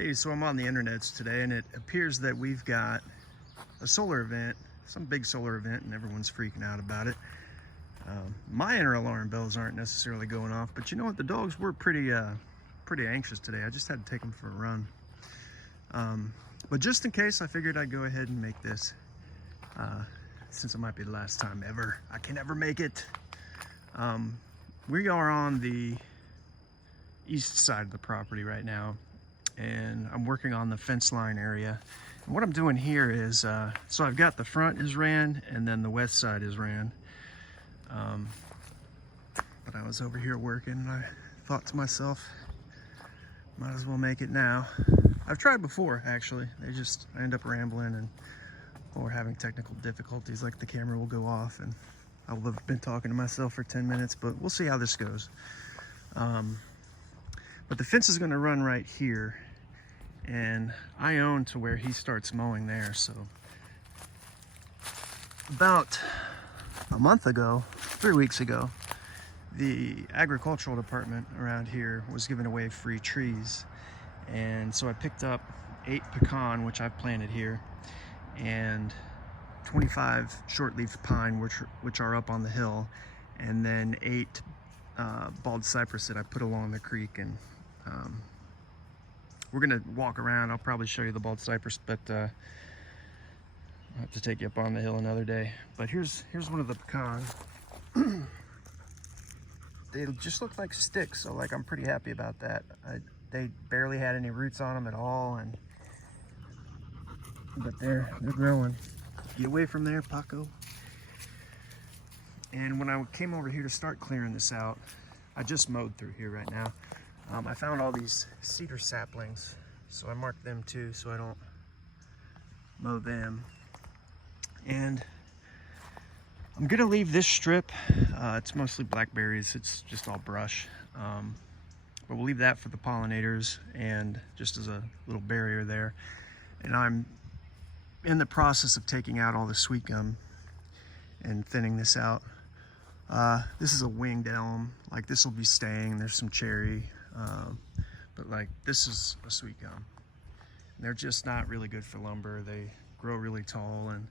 Hey, so I'm on the internets today, and it appears that we've got a solar event, some big solar event, and everyone's freaking out about it. My inner alarm bells aren't necessarily going off, but you know what? The dogs were pretty anxious today. I just had to take them for a run. But just in case, I figured I'd go ahead and make this, since it might be the last time ever I can ever make it. We are on the east side of the property right now, and I'm working on the fence line area. And what I'm doing here is, so I've got the front is ran and then the west side is ran. But I was over here working and I thought to myself, might as well make it now. I've tried before, actually. I end up rambling or having technical difficulties, like the camera will go off and I will have been talking to myself for 10 minutes, but we'll see how this goes. But the fence is going to run right here, and I own to where he starts mowing there. So about a month ago, 3 weeks ago, the agricultural department around here was giving away free trees. And so I picked up 8 pecan, which I've planted here, and 25 short-leaf pine, which are up on the hill, and then 8 bald cypress that I put along the creek. And we're gonna walk around. I'll probably show you the bald cypress, but I'll have to take you up on the hill another day. But here's one of the pecan. They just look like sticks, so like I'm pretty happy about that. They barely had any roots on them at all, but they're growing. Get away from there, Paco. And when I came over here to start clearing this out, I just mowed through here right now. I found all these cedar saplings, so I marked them too so I don't mow them. And I'm gonna leave this strip. It's mostly blackberries, it's just all brush. But we'll leave that for the pollinators and just as a little barrier there. And I'm in the process of taking out all the sweet gum and thinning this out. This is a winged elm. Like, this will be staying. There's some cherry, but like this is a sweet gum. And they're just not really good for lumber. They grow really tall, and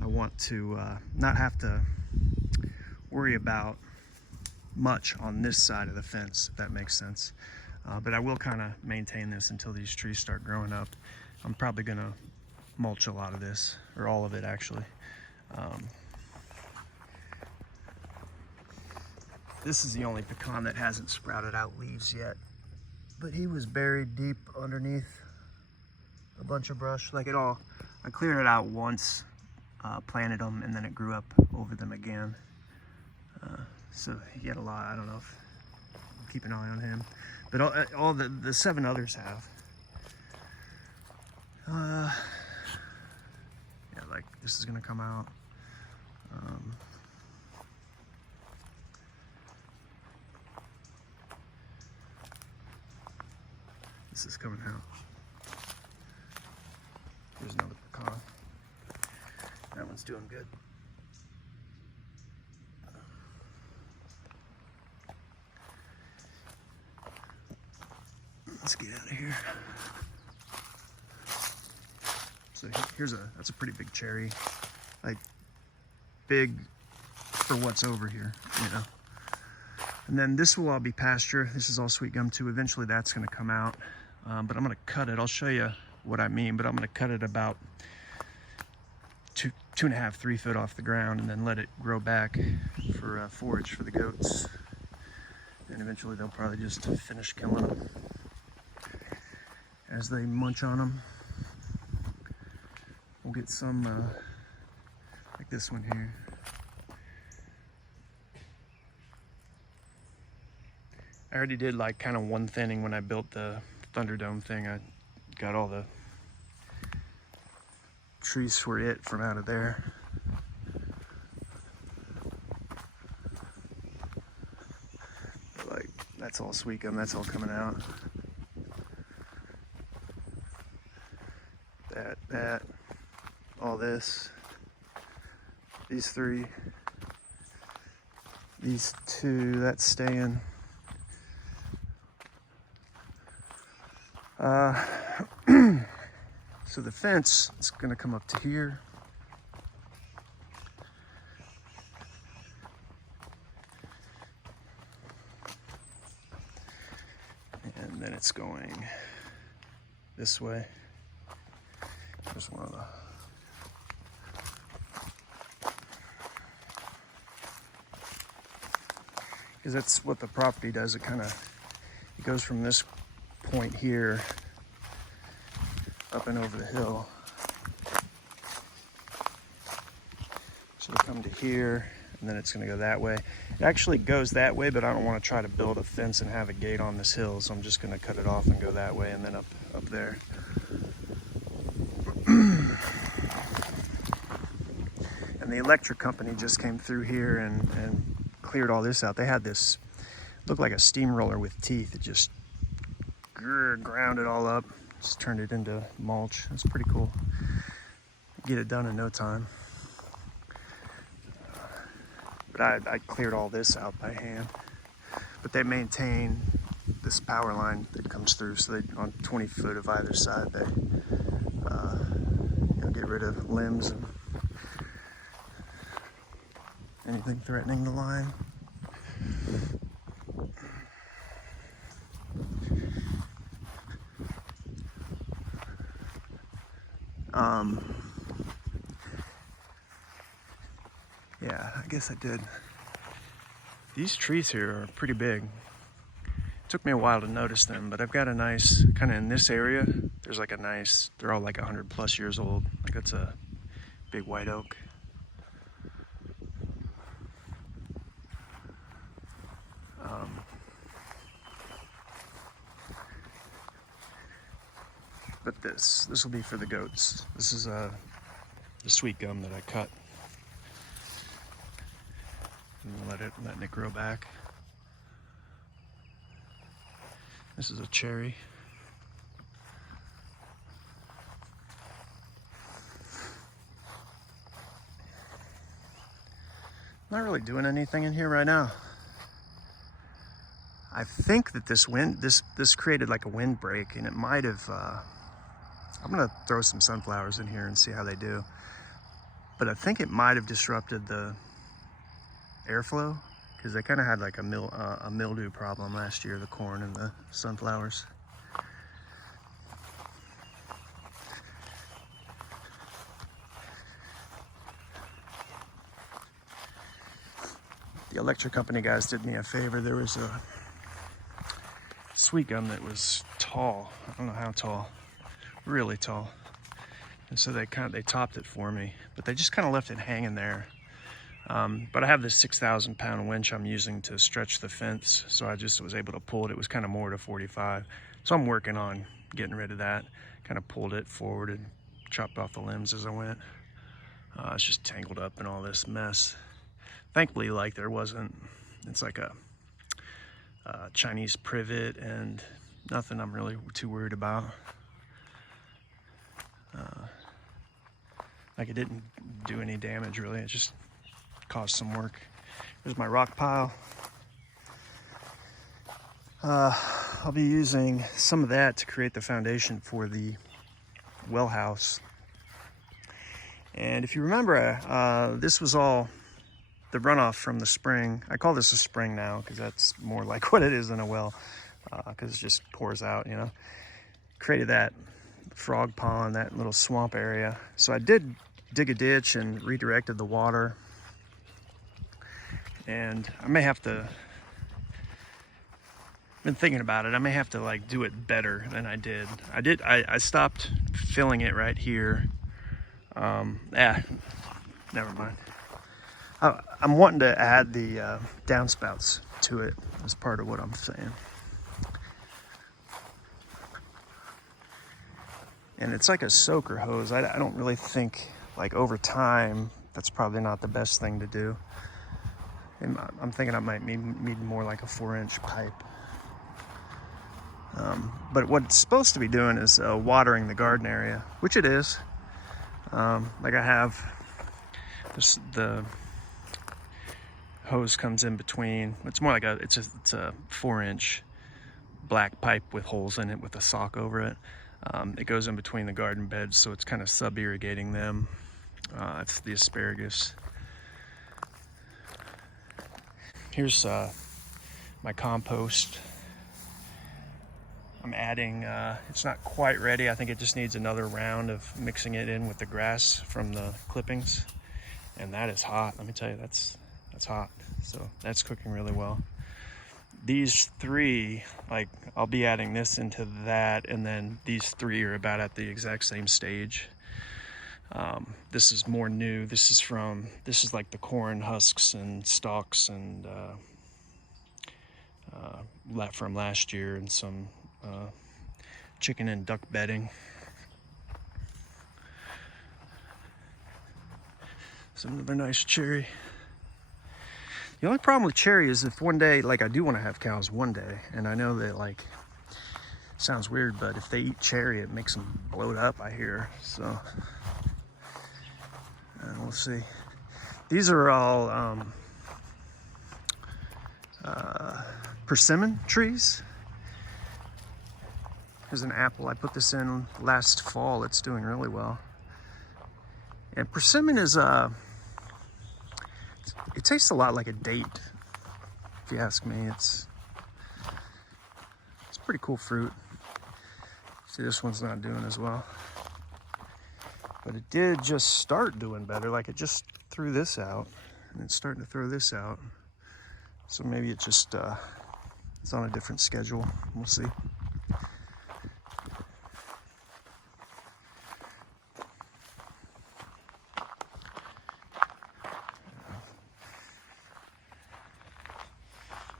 I want to not have to worry about much on this side of the fence, if that makes sense. But I will kind of maintain this until these trees start growing up. I'm probably gonna mulch a lot of this, or all of it actually. This is the only pecan that hasn't sprouted out leaves yet, but he was buried deep underneath a bunch of brush. Like it all, I cleared it out once, planted them, and then it grew up over them again. So he had a lot. I don't know if I'll keep an eye on him, but all the 7 others have. Yeah, like this is gonna come out. This is coming out. Here's another pecan. That one's doing good. Let's get out of here. So that's a pretty big cherry. Like, big for what's over here, you know. And then this will all be pasture. This is all sweet gum too. Eventually that's gonna come out. But I'm gonna cut it. I'll show you what I mean, but I'm gonna cut it about 2.5, 3 foot off the ground, and then let it grow back for forage for the goats. And eventually they'll probably just finish killing them as they munch on them. We'll get some like this one here. I already did like kind of one thinning when I built the Thunderdome thing. I got all the trees for it from out of there. Like, that's all sweet gum, that's all coming out. That, all this, these 3, these 2, that's staying. So the fence is gonna come up to here. And then it's going this way. There's one of the because that's what the property does. It goes from this point here up and over the hill. So it'll come to here, and then it's gonna go that way. It actually goes that way, but I don't want to try to build a fence and have a gate on this hill, so I'm just gonna cut it off and go that way and then up there. And the electric company just came through here and cleared all this out. They had this, looked like a steamroller with teeth. It just ground it all up, just turned it into mulch. It's pretty cool. Get it done in no time. But I cleared all this out by hand. But they maintain this power line that comes through, so they, on 20 foot of either side, they get rid of limbs and anything threatening the line. Yeah, I guess I did. These trees here are pretty big. It took me a while to notice them, but I've got a nice, kind of in this area, there's like a nice, they're all like 100 plus years old. Like it's a big white oak. But this will be for the goats. This is the sweet gum that I cut. And letting it grow back. This is a cherry. Not really doing anything in here right now. I think that this created like a windbreak, and it might have, I'm gonna throw some sunflowers in here and see how they do. But I think it might have disrupted the airflow, because they kind of had like a mildew problem last year, the corn and the sunflowers. The electric company guys did me a favor. There was a sweet gum that was tall. I don't know how tall, really tall. And so they topped it for me, but they just kind of left it hanging there. But I have this 6,000 pound winch I'm using to stretch the fence, so I just was able to pull it. It was kind of more to 45. So I'm working on getting rid of that. Kind of pulled it forward and chopped off the limbs as I went. It's just tangled up in all this mess. Thankfully, like, there wasn't, it's like a Chinese privet and nothing I'm really too worried about. Like, it didn't do any damage really, it just caused some work. There's my rock pile. I'll be using some of that to create the foundation for the well house. And if you remember, this was all the runoff from the spring. I call this a spring now because that's more like what it is than a well, because it just pours out, you know. Created that frog pond, that little swamp area. So I did dig a ditch and redirected the water. And I may have to, been thinking about it, I may have to like do it better than I did. I stopped filling it right here. Never mind. I'm wanting to add the downspouts to it as part of what I'm saying. And it's like a soaker hose. I don't really think, like, over time, that's probably not the best thing to do. And I'm thinking I might need more like a 4-inch pipe. But what it's supposed to be doing is watering the garden area, which it is. Like, I have this, the hose comes in between. It's more like it's a 4-inch black pipe with holes in it with a sock over it. It goes in between the garden beds, so it's kind of sub-irrigating them. It's the asparagus. Here's my compost. I'm adding, it's not quite ready. I think it just needs another round of mixing it in with the grass from the clippings. And that is hot. Let me tell you, that's hot. So that's cooking really well. These three, like, I'll be adding this into that, and then these three are about at the exact same stage. This is more new. This is like the corn husks and stalks and from last year, and some chicken and duck bedding. It's another nice cherry. The only problem with cherry is if one day, like, I do want to have cows one day, and I know that, like, sounds weird, but if they eat cherry, it makes them bloat up, I hear. So we'll see. These are all persimmon trees. Here's an apple. I put this in last fall. It's doing really well. And persimmon is it tastes a lot like a date, if you ask me. It's pretty cool fruit. See, this one's not doing as well, but it did just start doing better. Like, it just threw this out, and it's starting to throw this out. So maybe it just it's on a different schedule. We'll see.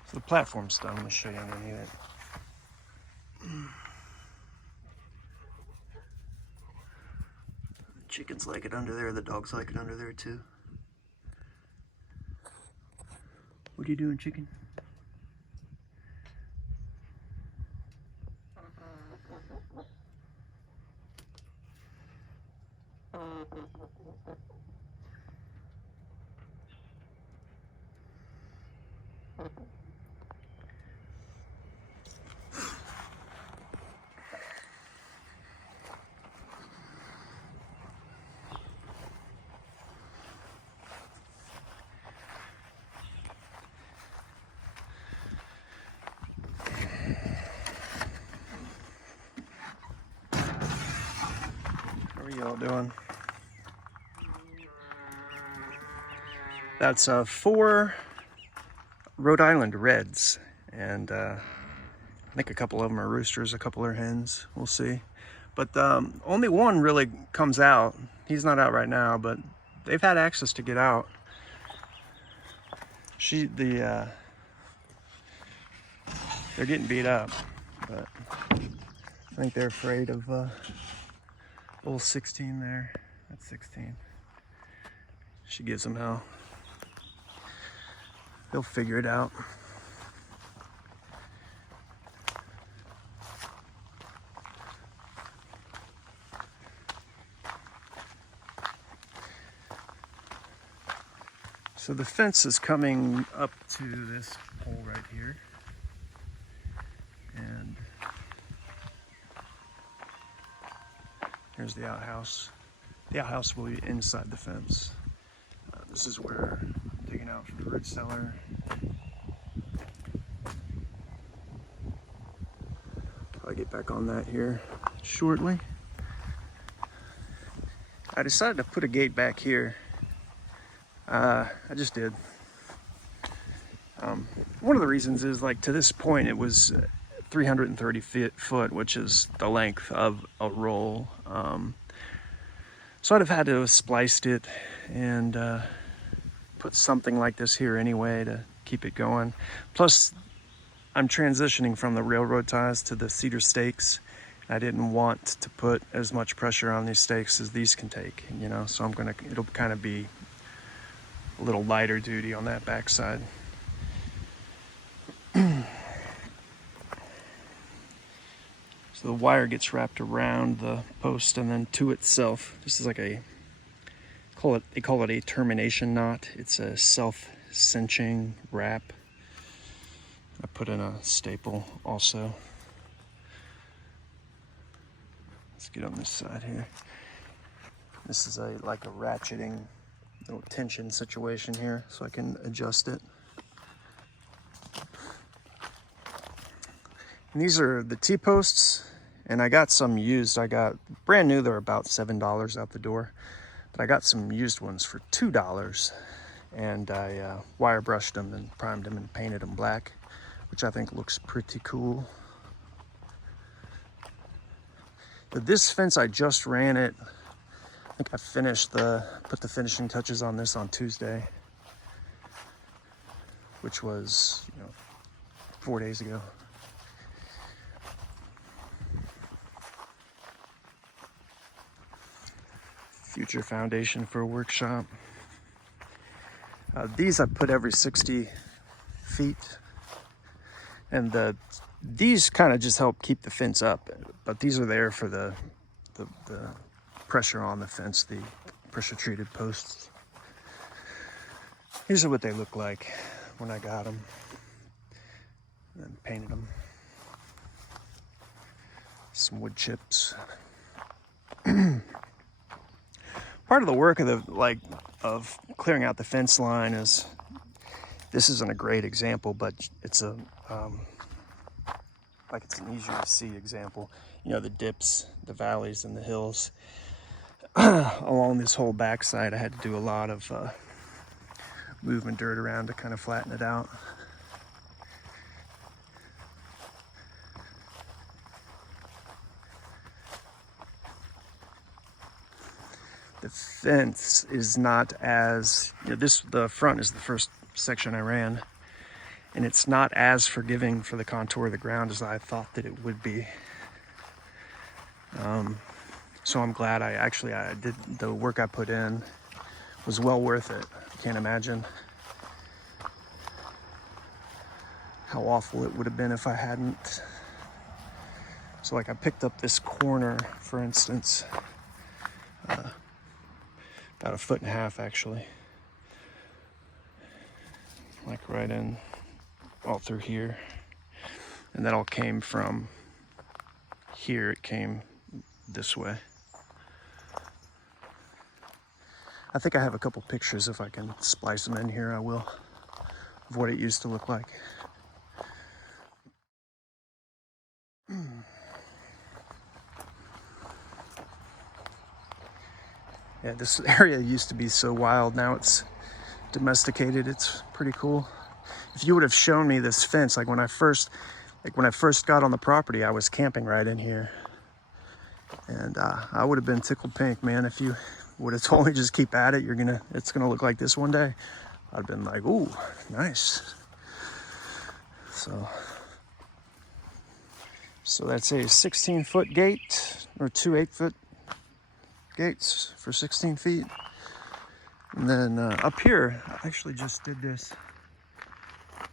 So the platform's done. Let me show you underneath it. The chickens like it under there. The dogs like it under there too. What are you doing, chicken? How are y'all doing? That's 4 Rhode Island Reds, and I think a couple of them are roosters, a couple are hens. We'll see. But only one really comes out. He's not out right now, but they've had access to get out. They're getting beat up, but I think they're afraid of old 16 there. That's 16. She gives them hell. They'll figure it out. So the fence is coming up to this pole right here. And here's the outhouse. The outhouse will be inside the fence. This is where I'm digging out for the root cellar. I'll get back on that here shortly. I decided to put a gate back here. I just did. One of the reasons is, like, to this point it was 330 foot, which is the length of a roll. So I'd have had to have spliced it and put something like this here anyway to keep it going. Plus, I'm transitioning from the railroad ties to the cedar stakes. I didn't want to put as much pressure on these stakes as these can take, you know, so it'll kind of be a little lighter duty on that backside. So the wire gets wrapped around the post and then to itself. This is like they call it a termination knot. It's a self-cinching wrap. I put in a staple also. Let's get on this side here. This is like a ratcheting little tension situation here, so I can adjust it. And these are the T-posts, and I got some used. I got brand new, they're about $7 out the door, but I got some used ones for $2, and I wire brushed them and primed them and painted them black, which I think looks pretty cool. But this fence, I just ran it. I think I put the finishing touches on this on Tuesday, which was, 4 days ago. Future foundation for a workshop. These I put every 60 feet, and these kind of just help keep the fence up, but these are there for the pressure on the fence, the pressure treated posts. These are what they look like when I got them and painted them. Some wood chips. Part of the work of clearing out the fence line is, this isn't a great example, but it's an easier to see example. The dips, the valleys, and the hills along this whole backside. I had to do a lot of moving dirt around to kind of flatten it out. The fence is not as, the front is the first section I ran, and it's not as forgiving for the contour of the ground as I thought that it would be. So I'm glad I did, the work I put in was well worth it. I can't imagine how awful it would have been if I hadn't. So I picked up this corner, for instance, about 1.5 feet actually, like right in, all through here. And that all came from here, it came this way. I think I have a couple pictures. If I can splice them in here, I will, of what it used to look like. Yeah, this area used to be so wild. Now it's domesticated. It's pretty cool. If you would have shown me this fence, when I first got on the property, I was camping right in here, and I would have been tickled pink, man. If you would have told me just keep at it, it's gonna look like this one day, I'd have been like, ooh, nice. So that's a 16-foot gate, or 2 8-foot gates for 16 feet. And then up here, I actually just did this a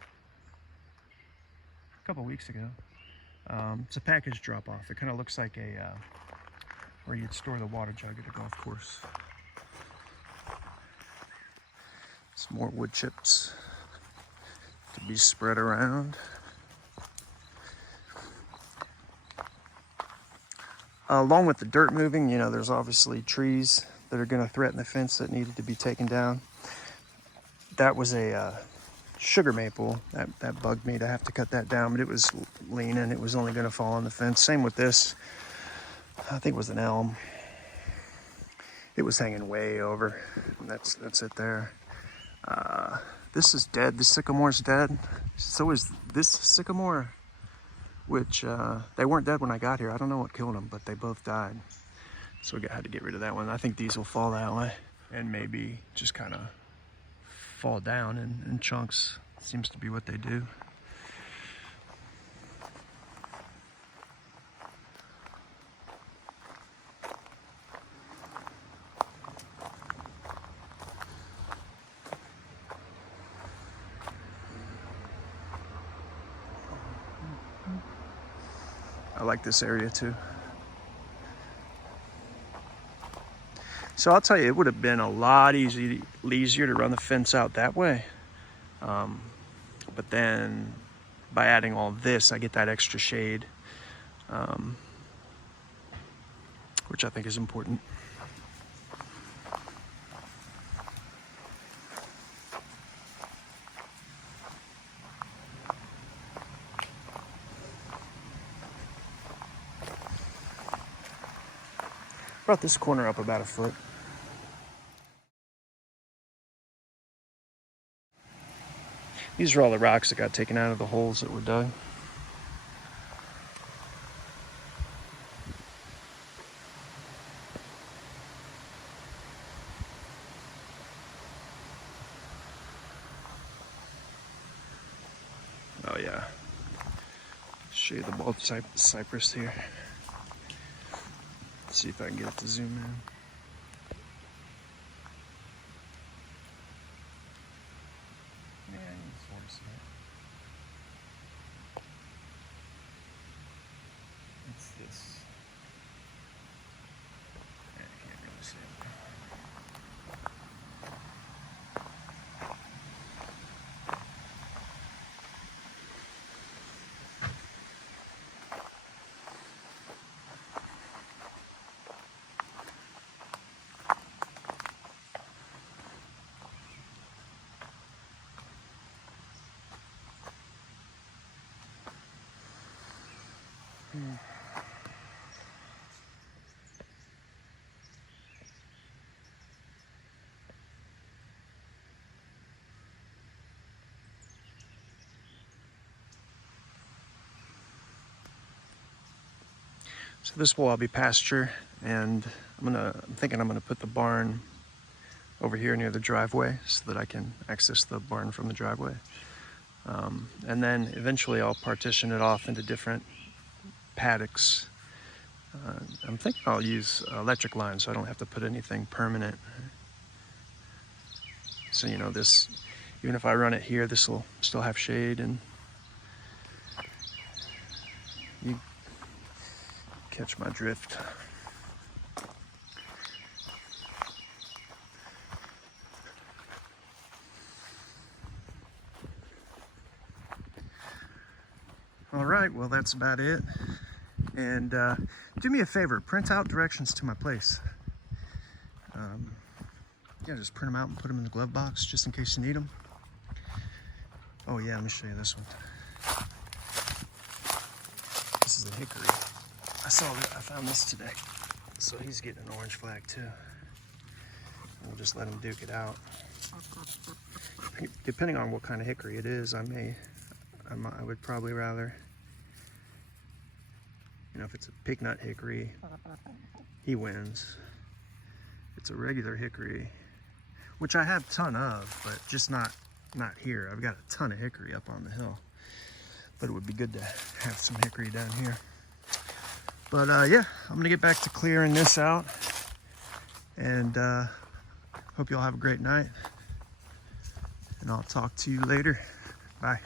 couple weeks ago. It's a package drop off. It kind of looks like where you'd store the water jug at a golf course. Some more wood chips to be spread around. Along with the dirt moving, there's obviously trees that are going to threaten the fence that needed to be taken down. That was a sugar maple. That bugged me to have to cut that down, but it was leaning. It was only going to fall on the fence. Same with this. I think it was an elm. It was hanging way over. That's it there. This is dead. The sycamore's dead. So is this sycamore, which they weren't dead when I got here. I don't know what killed them, but they both died. So we had to get rid of that one. I think these will fall that way and maybe just kind of fall down in chunks. Seems to be what they do. I like this area too. So I'll tell you, it would have been a lot easier to run the fence out that way. But then by adding all this, I get that extra shade. which I think is important. Brought this corner up about a foot. These are all the rocks that got taken out of the holes that were dug. Oh yeah. Show you the bald cypress here. Let's see if I can get it to zoom in. Yeah, you can sort of see it. It's this. Yeah, you can't really see it. So this will all be pasture, and I'm thinking I'm gonna put the barn over here near the driveway so that I can access the barn from the driveway. And then eventually I'll partition it off into different paddocks. I'm thinking I'll use electric lines so I don't have to put anything permanent. So, you know, this, even if I run it here, this will still have shade, and you catch my drift. All right, well, that's about it. And do me a favor, print out directions to my place. Yeah, just print them out and put them in the glove box just in case you need them. Oh yeah, let me show you this one. This is a hickory. I found this today. So he's getting an orange flag too. We'll just let him duke it out. Depending on what kind of hickory it is, I would probably rather, you know, if it's a pig nut hickory, he wins. It's a regular hickory, which I have a ton of, but just not here. I've got a ton of hickory up on the hill, but it would be good to have some hickory down here. But yeah, I'm gonna get back to clearing this out, and hope you all have a great night, and I'll talk to you later. Bye.